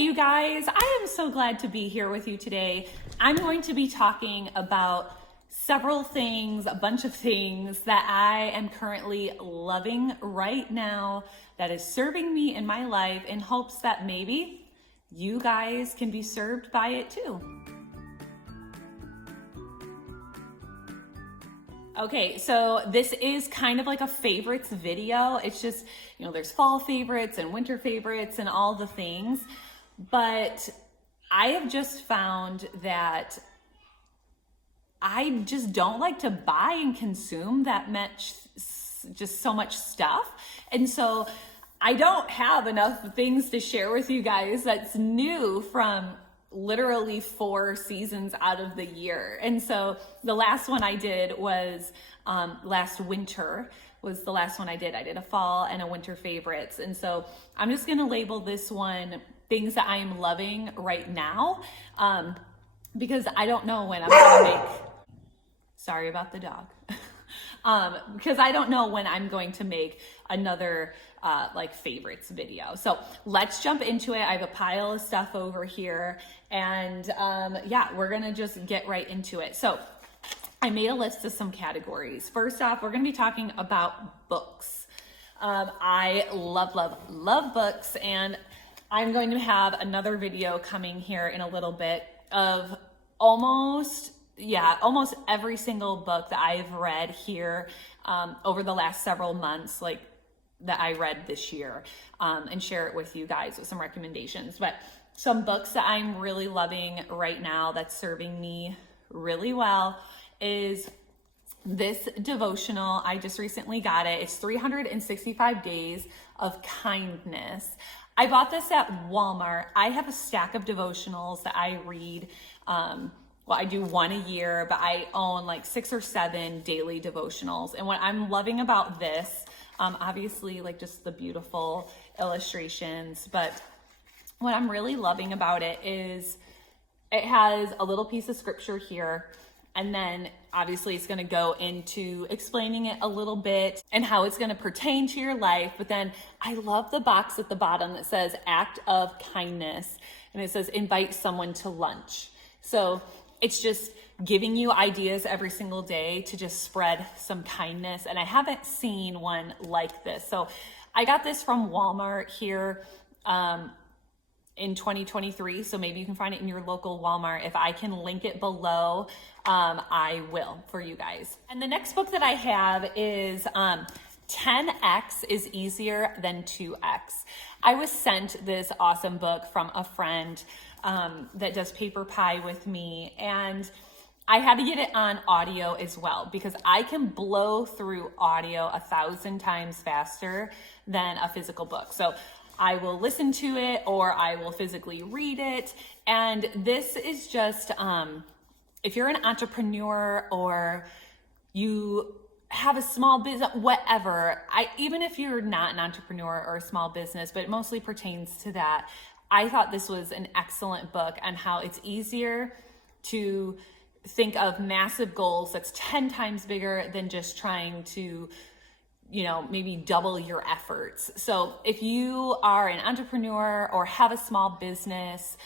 Hey you guys, I am so glad to be here with you today. I'm going to be talking about several things, a bunch of things that I am currently loving right now that is serving me in my life in hopes that maybe you guys can be served by it too. Okay, so this is kind of like a favorites video. It's just, you know, there's fall favorites and winter favorites and all the things. But I have just found that I just don't like to buy and consume that much, just so much stuff. And so I don't have enough things to share with you guys that's new from literally 4 seasons out of the year. And so the last one I did was last winter was the last one I did. I did a fall and a winter favorites. And so I'm just gonna label this one things that I am loving right now, because I don't know when I'm gonna make, sorry about the dog. Because I don't know when I'm going to make another like favorites video. So let's jump into it. I have a pile of stuff over here and yeah, we're gonna just get right into it. So I made a list of some categories. First off, we're gonna be talking about books. I love books, and I'm going to have another video coming here in a little bit of almost every single book that I've read here over the last several months, like that I read this year, and share it with you guys with some recommendations. But some books that I'm really loving right now that's serving me really well is this devotional. I just recently got it. It's 365 Days of Kindness. I bought this at Walmart. I have a stack of devotionals that I read. Well, I do one a year, but I own like 6 or 7 daily devotionals. And what I'm loving about this, obviously like just the beautiful illustrations, but what I'm really loving about it is it has a little piece of scripture here. And then obviously it's going to go into explaining it a little bit and how it's going to pertain to your life. But then I love the box at the bottom that says act of kindness. And it says invite someone to lunch. So it's just giving you ideas every single day to just spread some kindness. And I haven't seen one like this. So I got this from Walmart here in 2023. So maybe you can find it in your local Walmart. If I can link it below, I will for you guys. And the next book that I have is 10x is easier than 2x. I was sent this awesome book from a friend that does paper pie with me, and I had to get it on audio as well because I can blow through audio 1,000 times faster than a physical book. So I will listen to it or I will physically read it. And this is just, if you're an entrepreneur or you have a small business, whatever, even if you're not an entrepreneur or a small business, but it mostly pertains to that, I thought this was an excellent book on how it's easier to think of massive goals that's 10 times bigger than just trying to, you know, maybe double your efforts. So if you are an entrepreneur or have a small business,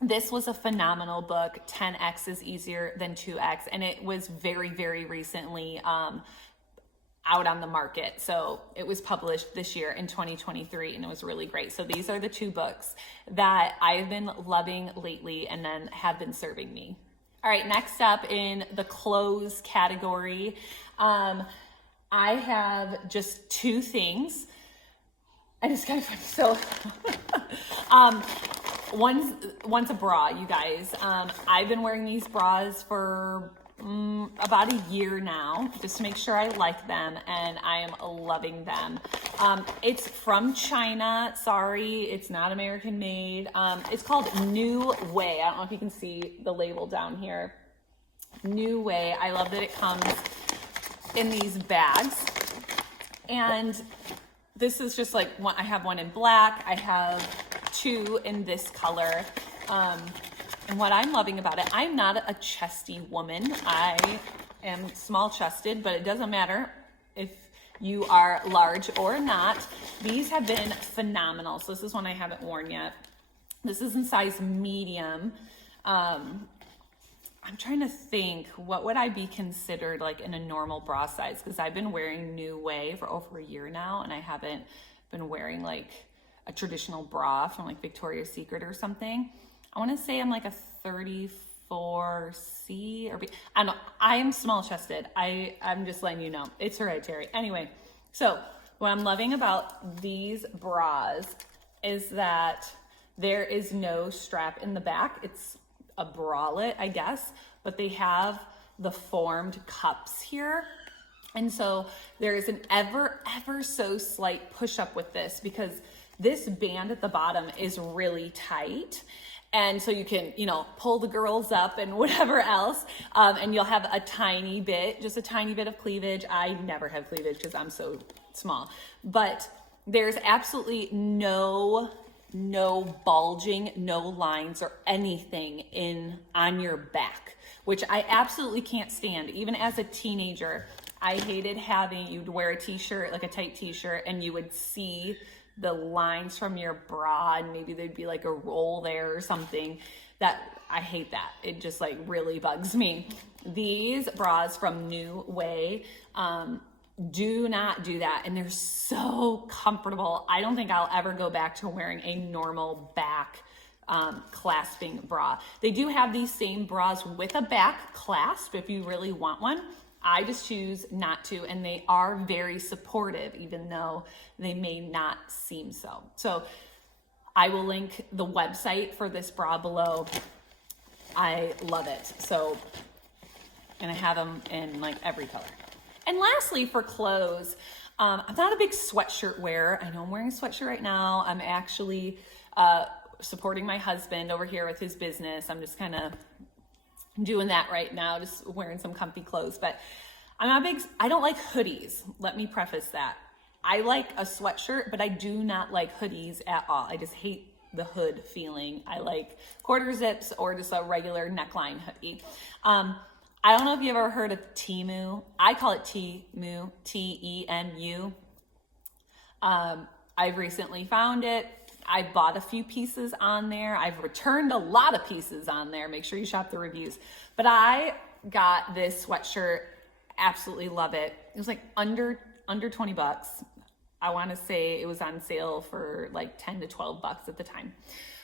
this was a phenomenal book. 10x is easier than 2x. And it was very, very recently out on the market. So it was published this year in 2023 and it was really great. So these are the 2 books that I've been loving lately and then have been serving me. All right, next up in the clothes category, I have just 2 things. And it's kind of funny. So one's a bra, you guys. I've been wearing these bras for about a year now, just to make sure I like them, and I am loving them. It's from China. Sorry, it's not American made. It's called New Way. I don't know if you can see the label down here. New Way. I love that it comes in these bags. And this is just like one, I have one in black. I have 2 in this color. And what I'm loving about it, I'm not a chesty woman. I am small chested, but it doesn't matter if you are large or not. These have been phenomenal. So this is one I haven't worn yet. This is in size medium. I'm trying to think, what would I be considered like in a normal bra size? Because I've been wearing New Way for over a year now, and I haven't been wearing like a traditional bra from like Victoria's Secret or something. I want to say I'm like a 34C or B. I don't know. I am small chested. I'm just letting you know. It's hereditary. Anyway, so what I'm loving about these bras is that there is no strap in the back. It's a bralette, I guess, but they have the formed cups here. And so there is an ever so slight push up with this, because this band at the bottom is really tight. And so you can, you know, pull the girls up and whatever else. And you'll have a tiny bit, just a tiny bit of cleavage. I never have cleavage because I'm so small, but there's absolutely no bulging, no lines or anything on your back, which I absolutely can't stand. Even as a teenager, I hated having, you'd wear a t-shirt, like a tight t-shirt, and you would see the lines from your bra, and maybe there'd be like a roll there or something. That I hate that. It just like really bugs me. These bras from New Way, do not do that, and they're so comfortable. I don't think I'll ever go back to wearing a normal back clasping bra. They do have these same bras with a back clasp if you really want one. I just choose not to, and they are very supportive, even though they may not seem so. So I will link the website for this bra below. I love it. So, and I have them in like every color. And lastly, for clothes, I'm not a big sweatshirt wearer. I know I'm wearing a sweatshirt right now. I'm actually supporting my husband over here with his business. I'm just kind of doing that right now, just wearing some comfy clothes. But I don't like hoodies. Let me preface that. I like a sweatshirt, but I do not like hoodies at all. I just hate the hood feeling. I like quarter zips or just a regular neckline hoodie. I don't know if you've ever heard of Temu. I call it Temu, T-E-M-U. I've recently found it. I bought a few pieces on there. I've returned a lot of pieces on there. Make sure you shop the reviews. But I got this sweatshirt. Absolutely love it. It was like under 20 bucks. I want to say it was on sale for like 10 to 12 bucks at the time.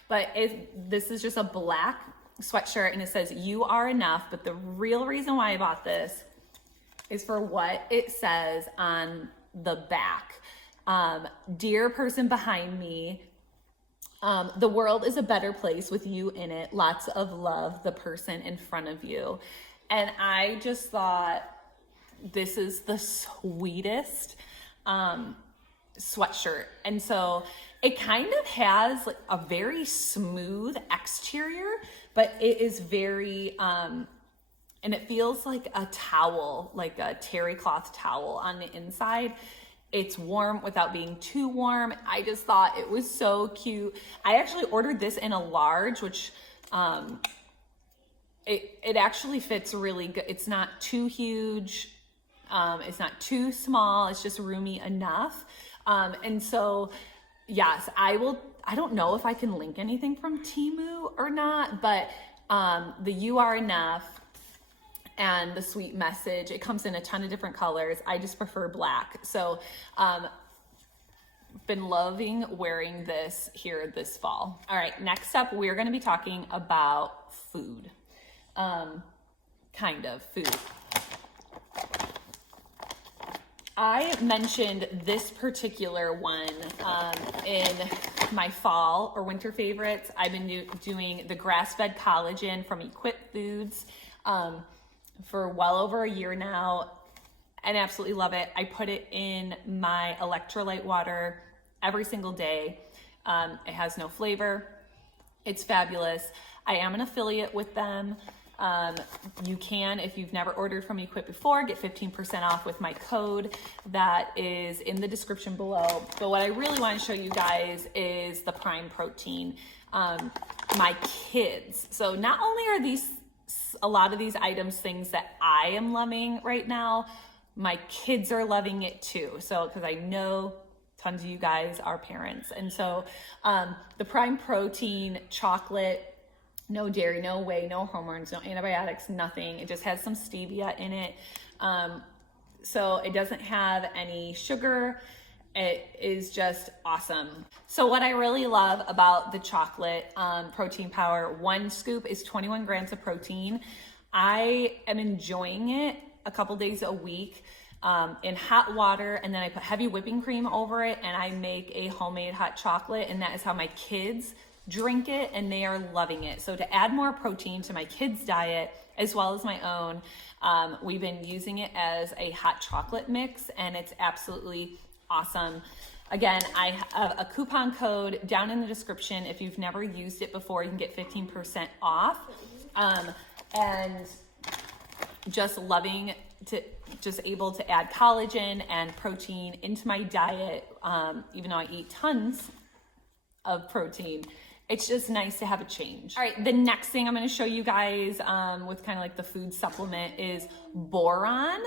But this is just a black sweatshirt, and it says "You are enough." But the real reason why I bought this is for what it says on the back. Dear person behind me, the world is a better place with you in it. Lots of love, the person in front of you. And I just thought, this is the sweetest sweatshirt. And so it kind of has like a very smooth exterior, but it is very, and it feels like a towel, like a terry cloth towel on the inside. It's warm without being too warm. I just thought it was so cute. I actually ordered this in a large, which it actually fits really good. It's not too huge. It's not too small. It's just roomy enough. And so, yes, I don't know if I can link anything from Temu or not, but the "You Are Enough" and the sweet message, it comes in a ton of different colors. I just prefer black. So, been loving wearing this here this fall. All right, next up, we're gonna be talking about food. Kind of food. I mentioned this particular one in my fall or winter favorites. I've been doing the grass-fed collagen from Equip Foods for well over a year now, and absolutely love it. I put it in my electrolyte water every single day. It has no flavor. It's fabulous. I am an affiliate with them. You can, if you've never ordered from Equip before, get 15% off with my code that is in the description below. But what I really want to show you guys is the Prime Protein. My kids. So not only are a lot of these items things that I am loving right now, my kids are loving it too. So, because I know tons of you guys are parents. And so the Prime Protein chocolate, no dairy, no whey, no hormones, no antibiotics, nothing. It just has some stevia in it. So it doesn't have any sugar. It is just awesome. So what I really love about the chocolate protein power, 1 scoop is 21 grams of protein. I am enjoying it a couple days a week in hot water, and then I put heavy whipping cream over it, and I make a homemade hot chocolate, and that is how my kids drink it, and they are loving it. So to add more protein to my kids' diet as well as my own, we've been using it as a hot chocolate mix, and it's absolutely awesome. Again, I have a coupon code down in the description. If you've never used it before, you can get 15% off. And just loving to just able to add collagen and protein into my diet, even though I eat tons of protein. It's just nice to have a change. All right, the next thing I'm gonna show you guys with kind of like the food supplement is boron.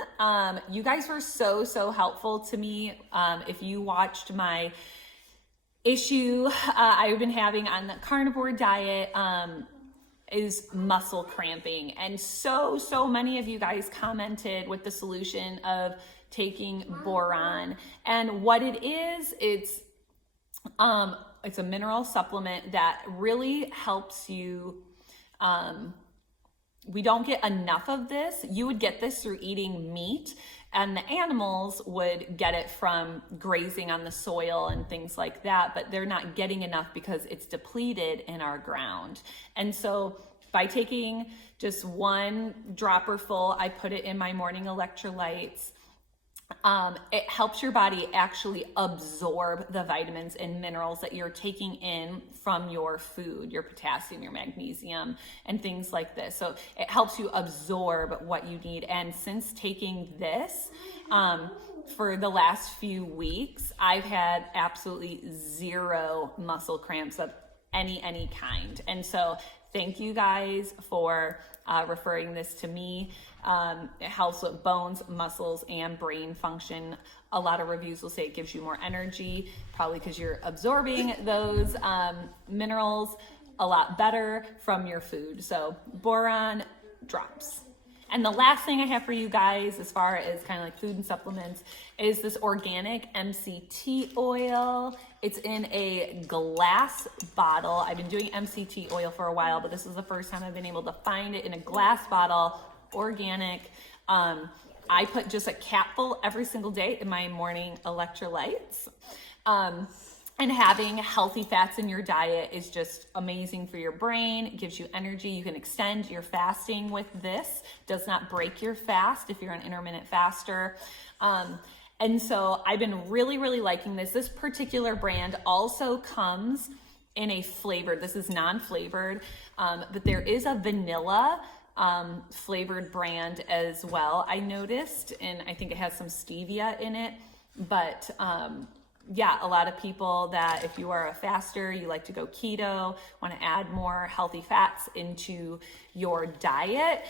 You guys were so helpful to me. If you watched my issue I've been having on the carnivore diet, is muscle cramping. And so many of you guys commented with the solution of taking boron. And what it is, it's a mineral supplement that really helps you. We don't get enough of this. You would get this through eating meat, and the animals would get it from grazing on the soil and things like that, but they're not getting enough because it's depleted in our ground. And so by taking just 1 dropper full, I put it in my morning electrolytes. It helps your body actually absorb the vitamins and minerals that you're taking in from your food, your potassium, your magnesium, and things like this. So it helps you absorb what you need. And since taking this, for the last few weeks, I've had absolutely 0 muscle cramps of any kind. And so thank you guys for referring this to me. It helps with bones, muscles, and brain function. A lot of reviews will say it gives you more energy, probably because you're absorbing those minerals a lot better from your food. So boron drops. And the last thing I have for you guys, as far as kind of like food and supplements, is this organic MCT oil. It's in a glass bottle. I've been doing MCT oil for a while, but this is the first time I've been able to find it in a glass bottle, organic. I put just a capful every single day in my morning electrolytes. And having healthy fats in your diet is just amazing for your brain. It gives you energy. You can extend your fasting with this. Does not break your fast if you're an intermittent faster. And so I've been really liking this. This particular brand also comes in a flavored, this is non-flavored, but there is a vanilla flavored brand as well, I noticed, and I think it has some stevia in it. But yeah, a lot of people that if you are a faster, you like to go keto, want to add more healthy fats into your diet,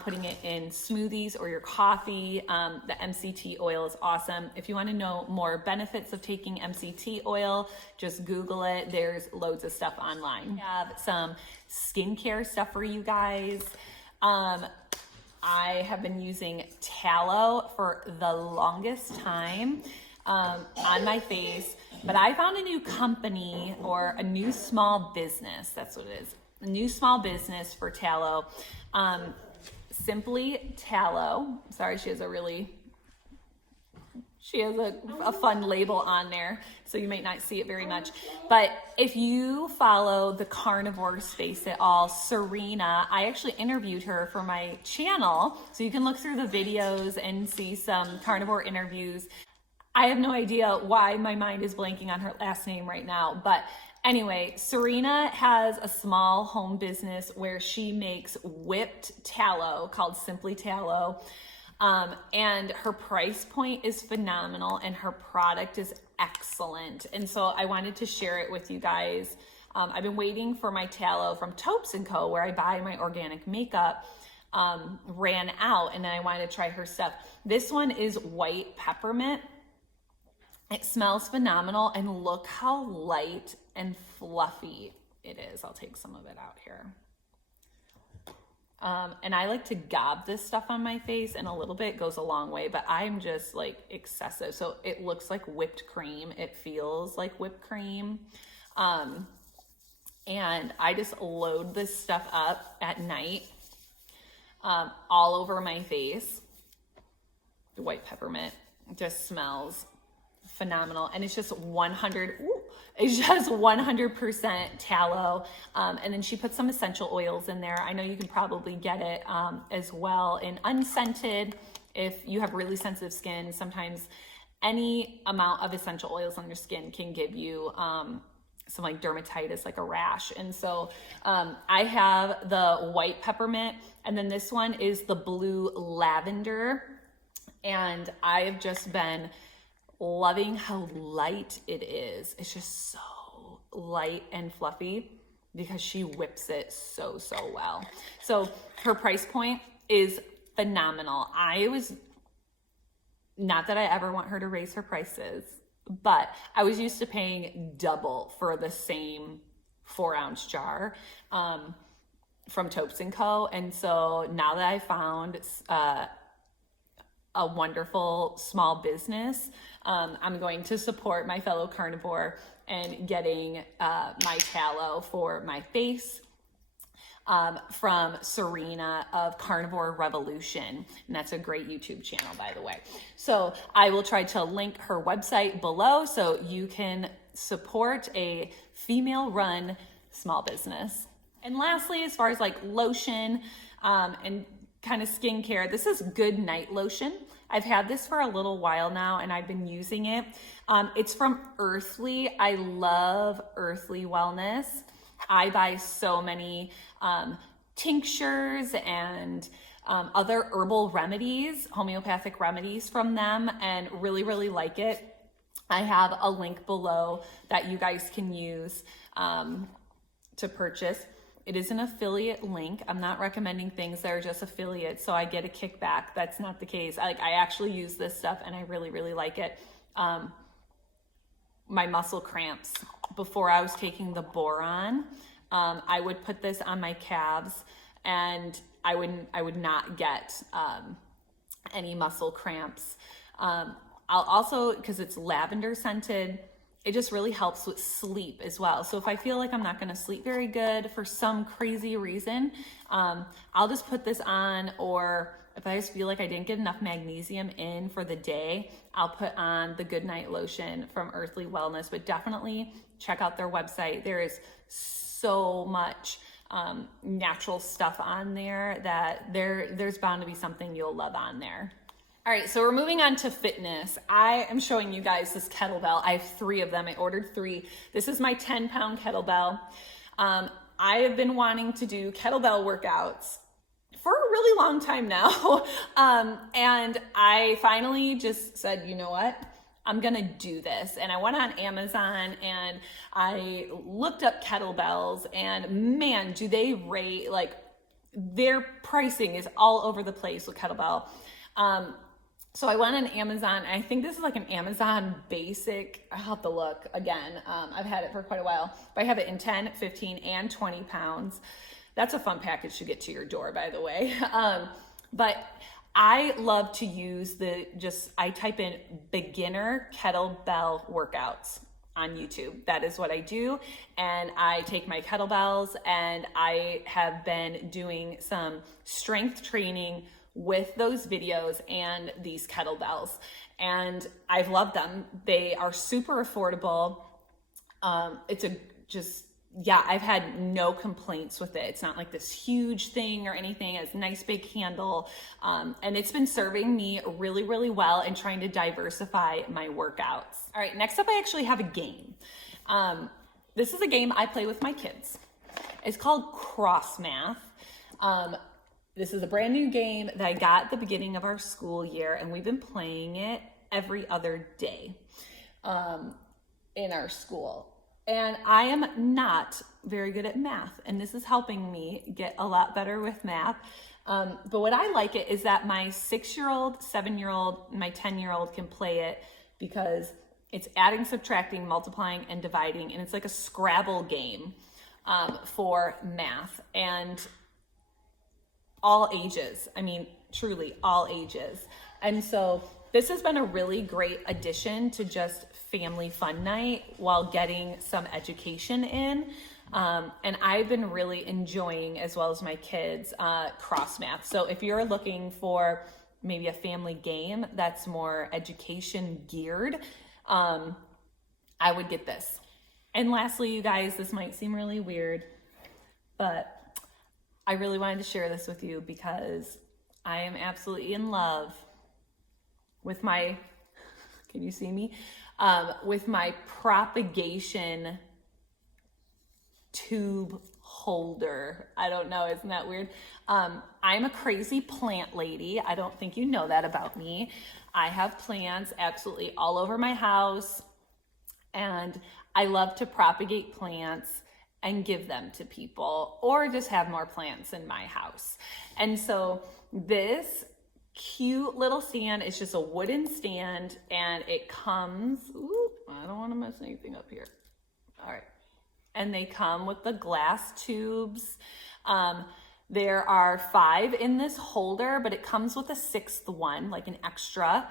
putting it in smoothies or your coffee. The MCT oil is awesome. If you want to know more benefits of taking MCT oil, just Google it. There's loads of stuff online. We have some skincare stuff for you guys. I have been using Tallow for the longest time on my face, but I found a new company, or a new small business, that's what it is, a new small business for Tallow. Simply Tallow. Sorry, she has a fun label on there, so you might not see it very much. But if you follow the carnivore space at all, Serena, I actually interviewed her for my channel, so you can look through the videos and see some carnivore interviews. I have no idea why my mind is blanking on her last name right now, but anyway, Serena has a small home business where she makes whipped tallow called Simply Tallow. And her price point is phenomenal and her product is excellent. And so I wanted to share it with you guys. I've been waiting for my tallow from Topes & Co., where I buy my organic makeup, ran out, and then I wanted to try her stuff. This one is white peppermint. It smells phenomenal, and look how light and fluffy it is. I'll take some of it out here. And I like to gob this stuff on my face, and a little bit goes a long way, but I'm just like excessive. So it looks like whipped cream. It feels like whipped cream. And I just load this stuff up at night, all over my face. The white peppermint just smells phenomenal. And it's just 100% tallow. And then she put some essential oils in there. I know you can probably get it as well in unscented. If you have really sensitive skin, sometimes any amount of essential oils on your skin can give you some like dermatitis, like a rash. And so I have the white peppermint, and then this one is the blue lavender. And I've just been loving how light it is. It's just so light and fluffy because she whips it so well. So her price point is phenomenal. Not that I ever want her to raise her prices, but I was used to paying double for the same 4-ounce jar from Topes & Co. And so now that I found a wonderful small business, I'm going to support my fellow carnivore and getting my tallow for my face from Serena of Carnivore Revolution. And that's a great YouTube channel, by the way. So I will try to link her website below so you can support a female-run small business. And lastly, as far as like lotion and kind of skincare, this is Good Night Lotion. I've had this for a little while now, and I've been using it. It's from Earthly. I love Earthly Wellness. I buy so many tinctures and other herbal remedies, homeopathic remedies from them, and really like it. I have a link below that you guys can use to purchase. It is an affiliate link. I'm not recommending things that are just affiliates, so I get a kickback. That's not the case. I actually use this stuff, and I really like it. My muscle cramps, before I was taking the Boron, I would put this on my calves, and I would not get any muscle cramps. I'll also, because it's lavender scented, it just really helps with sleep as well. So if I feel like I'm not gonna sleep very good for some crazy reason, I'll just put this on, or if I just feel like I didn't get enough magnesium in for the day, I'll put on the Good Night Lotion from Earthly Wellness. But definitely check out their website. There is so much natural stuff on there that there's bound to be something you'll love on there. All right, so we're moving on to fitness. I am showing you guys this kettlebell. I have 3 of them. I ordered 3. This is my 10-pound kettlebell. I have been wanting to do kettlebell workouts for a really long time now. And I finally just said, you know what? I'm gonna do this. And I went on Amazon and I looked up kettlebells, and man, do they rate, like their pricing is all over the place with kettlebell. So I went on Amazon, and I think this is like an Amazon basic. I'll have to look again. I've had it for quite a while, but I have it in 10, 15, and 20 pounds. That's a fun package to get to your door, by the way. But I love to use I type in beginner kettlebell workouts on YouTube. That is what I do. And I take my kettlebells, and I have been doing some strength training with those videos and these kettlebells, and I've loved them. They are super affordable. I've had no complaints with it. It's not like this huge thing or anything. It's a nice big handle, and it's been serving me really well and trying to diversify my workouts. All right, next up I actually have a game. This is a game I play with my kids. It's called Cross Math. This is a brand new game that I got at the beginning of our school year, and we've been playing it every other day in our school. And I am not very good at math, and this is helping me get a lot better with math. But what I like it is that my 6-year-old, 7-year-old, my 10-year-old can play it because It's adding, subtracting, multiplying, and dividing, and it's like a Scrabble game for math, and all ages. I mean, truly all ages. And so this has been a really great addition to just family fun night while getting some education in. And I've been really enjoying, as well as my kids, cross math. So if you're looking for maybe a family game that's more education geared, I would get this. And lastly, you guys, this might seem really weird, but I really wanted to share this with you because I am absolutely in love with my, can you see me? With my Propagation tube holder. I don't know, isn't that weird? I'm a crazy plant lady. I don't think you know that about me. I have plants absolutely all over my house, and I love to propagate plants and give them to people, or just have more plants in my house. And so this cute little stand is just a wooden stand, and it comes, ooh, I don't want to mess anything up here. All right. And they come with the glass tubes. There are 5 in this holder, but it comes with a 6th one, like an extra.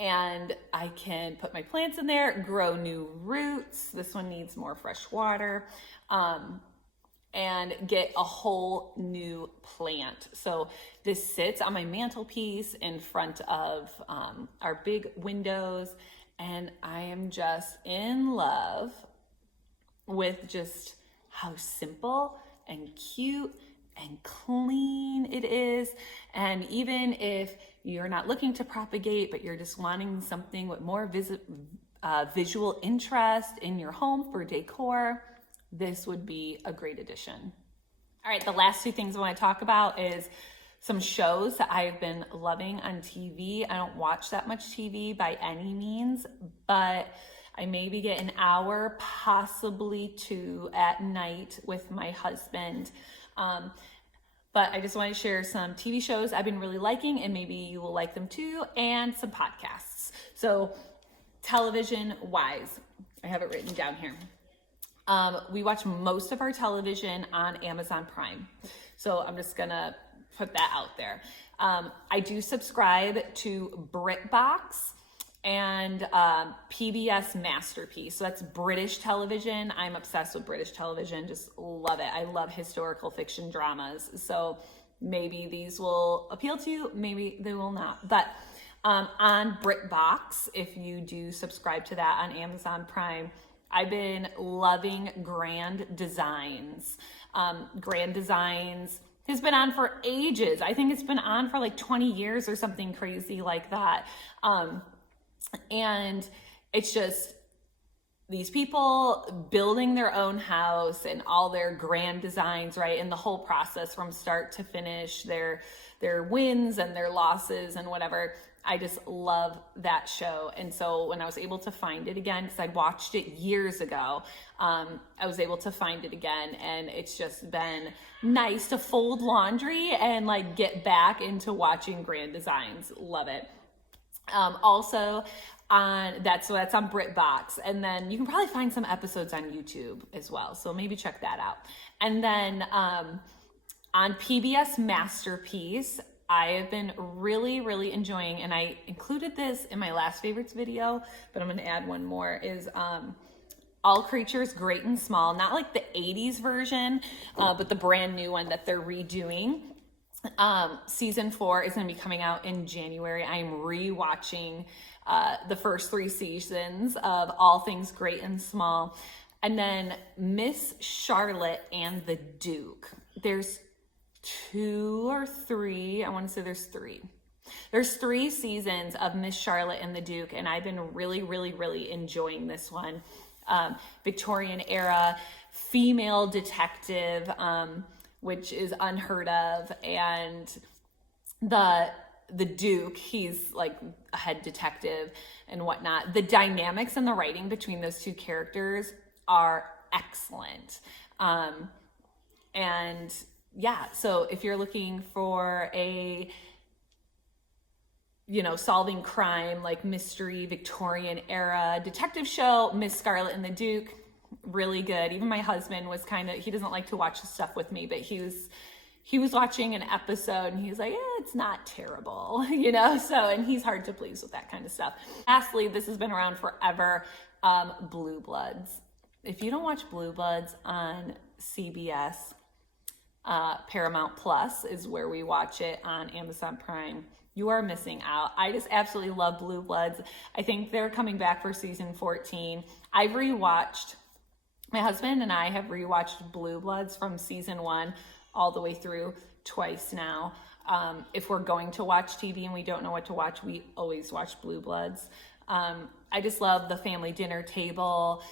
And I can put my plants in there, grow new roots. This one needs more fresh water. And get a whole new plant. So this sits on my mantelpiece in front of our big windows, and I am just in love with just how simple and cute and clean it is. And even if you're not looking to propagate, but you're just wanting something with more visual interest in your home for decor, this would be a great addition. All right, the last 2 things I want to talk about is some shows that I've been loving on TV. I don't watch that much TV by any means, but I maybe get an hour, possibly 2 at night with my husband. But I just want to share some TV shows I've been really liking, and maybe you will like them too, and some podcasts. So television wise, I have it written down here. We watch most of our television on Amazon Prime. So I'm just gonna put that out there. I do subscribe to BritBox and PBS Masterpiece. So that's British television. I'm obsessed with British television, just love it. I love historical fiction dramas. So maybe these will appeal to you, maybe they will not. But on BritBox, if you do subscribe to that on Amazon Prime, I've been loving Grand Designs. Grand Designs has been on for ages. I think it's been on for like 20 years or something crazy like that. And it's just these people building their own house and all their grand designs, right? And the whole process from start to finish, their wins and their losses and whatever. I just love that show. And so when I was able to find it again, because I'd watched it years ago, I was able to find it again, and it's just been nice to fold laundry and like get back into watching Grand Designs. Love it. Also that's on BritBox, and then you can probably find some episodes on YouTube as well. So maybe check that out. And then on PBS Masterpiece, I have been really, really enjoying, and I included this in my last favorites video, but I'm going to add one more, is All Creatures Great and Small. Not like the 80s version, but the brand new one that they're redoing. Season 4 is going to be coming out in January. I am rewatching the first 3 seasons of All Things Great and Small. And then Miss Charlotte and the Duke. There's 2 or 3, I want to say there's 3. There's 3 seasons of Miss Charlotte and the Duke, and I've been really, really, really enjoying this one. Victorian era female detective, which is unheard of, and the Duke, he's like a head detective and whatnot. The dynamics and the writing between those 2 characters are excellent. And yeah, so if you're looking for a solving crime, like mystery, Victorian era detective show, Miss Scarlet and the Duke. Really good. Even my husband was he doesn't like to watch the stuff with me, but he was watching an episode and he's like, it's not terrible, and he's hard to please with that kind of stuff. Lastly, this has been around forever, Blue Bloods. If you don't watch Blue Bloods on CBS, Paramount Plus is where we watch it, on Amazon Prime, you are missing out. I just absolutely love Blue Bloods. I think they're coming back for season 14. My husband and I have rewatched Blue Bloods from season 1 all the way through twice now. If we're going to watch TV and we don't know what to watch, we always watch Blue Bloods. I just love the family dinner table.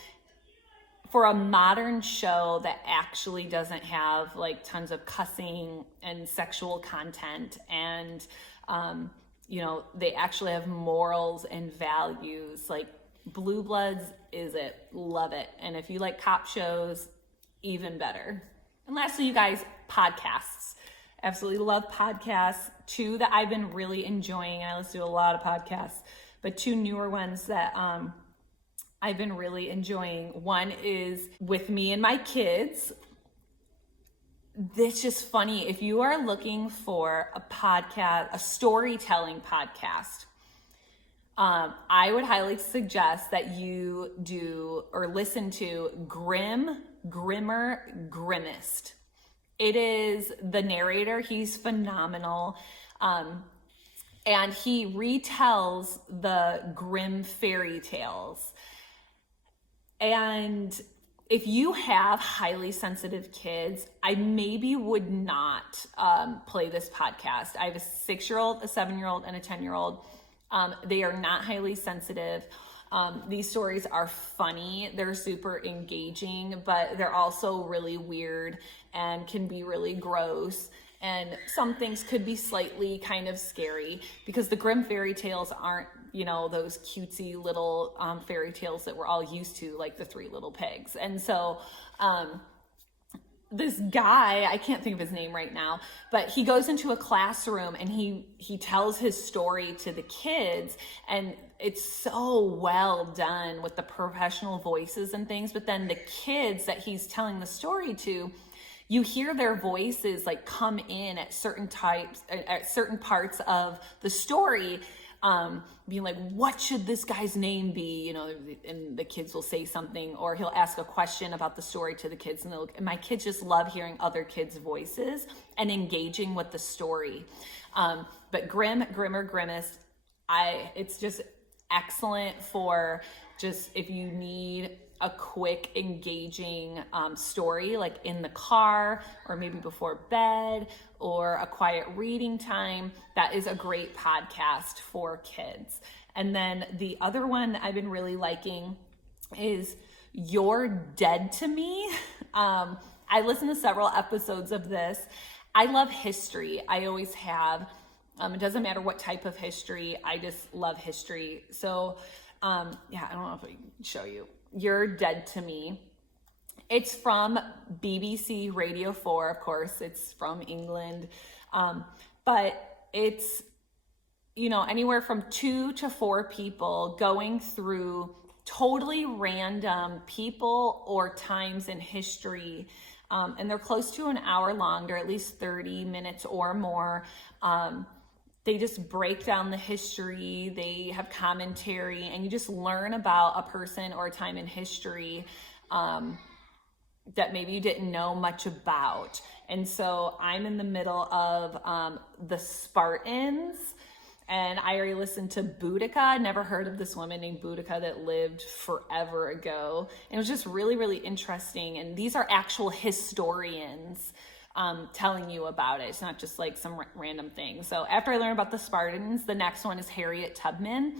For a modern show that actually doesn't have like tons of cussing and sexual content, and they actually have morals and values, like Blue Bloods is it. Love it. And if you like cop shows, even better. And lastly, you guys, podcasts. Absolutely love podcasts. 2 that I've been really enjoying, and I listen to a lot of podcasts, but 2 newer ones that I've been really enjoying. One is With Me and My Kids. It's just funny. If you are looking for a podcast, a storytelling podcast, I would highly suggest that you do or listen to Grimmer, Grimmest. It is the narrator. He's phenomenal. And he retells the Grimm fairy tales. And if you have highly sensitive kids, I maybe would not play this podcast. I have a 6-year-old, a 7-year-old, and a 10-year-old. They are not highly sensitive. These stories are funny. They're super engaging, but they're also really weird and can be really gross. And some things could be slightly kind of scary, because the Grimm fairy tales aren't, those cutesy little fairy tales that we're all used to, like the 3 Little Pigs. And so this guy, I can't think of his name right now, but he goes into a classroom and he tells his story to the kids, and it's so well done with the professional voices and things. But then the kids that he's telling the story to, you hear their voices like come in at certain parts of the story, being like, what should this guy's name be? And the kids will say something, or he'll ask a question about the story to the kids, and my kids just love hearing other kids' voices and engaging with the story. But Grimmer, Grimmest, it's just excellent for just if you need a quick, engaging story, like in the car or maybe before bed or a quiet reading time. That is a great podcast for kids. And then the other one I've been really liking is You're Dead to Me. I listened to several episodes of this. I love history. I always have. It doesn't matter what type of history. I just love history. So I don't know if I can show you. You're Dead to Me. It's from BBC Radio 4, of course. It's from England. But it's, anywhere from 2 to 4 people going through totally random people or times in history. And they're close to an hour long. They're at least 30 minutes or more. They just break down the history. They have commentary, and you just learn about a person or a time in history that maybe you didn't know much about. And so I'm in the middle of the Spartans, and I already listened to Boudica. Never heard of this woman named Boudica that lived forever ago. And it was just really, really interesting. And these are actual historians telling you about it. It's not just like some random thing. So after I learned about the Spartans, the next one is Harriet Tubman.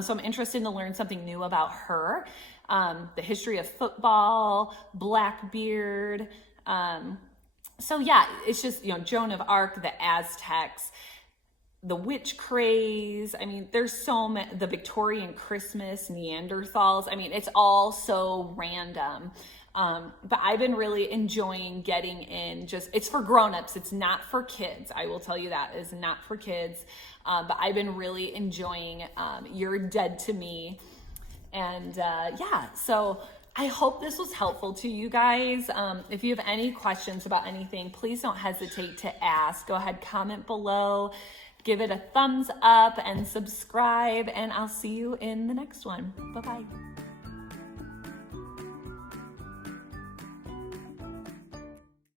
So I'm interested to learn something new about her. The history of football, Blackbeard. So yeah, it's just, Joan of Arc, the Aztecs, the witch craze. I mean, there's so many, the Victorian Christmas, Neanderthals. I mean, it's all so random. But I've been really enjoying getting in it's for grownups. It's not for kids. I will tell you that is not for kids. But I've been really enjoying You're Dead to Me. And yeah, so I hope this was helpful to you guys. If you have any questions about anything, please don't hesitate to ask. Go ahead, comment below, give it a thumbs up and subscribe, and I'll see you in the next one. Bye-bye.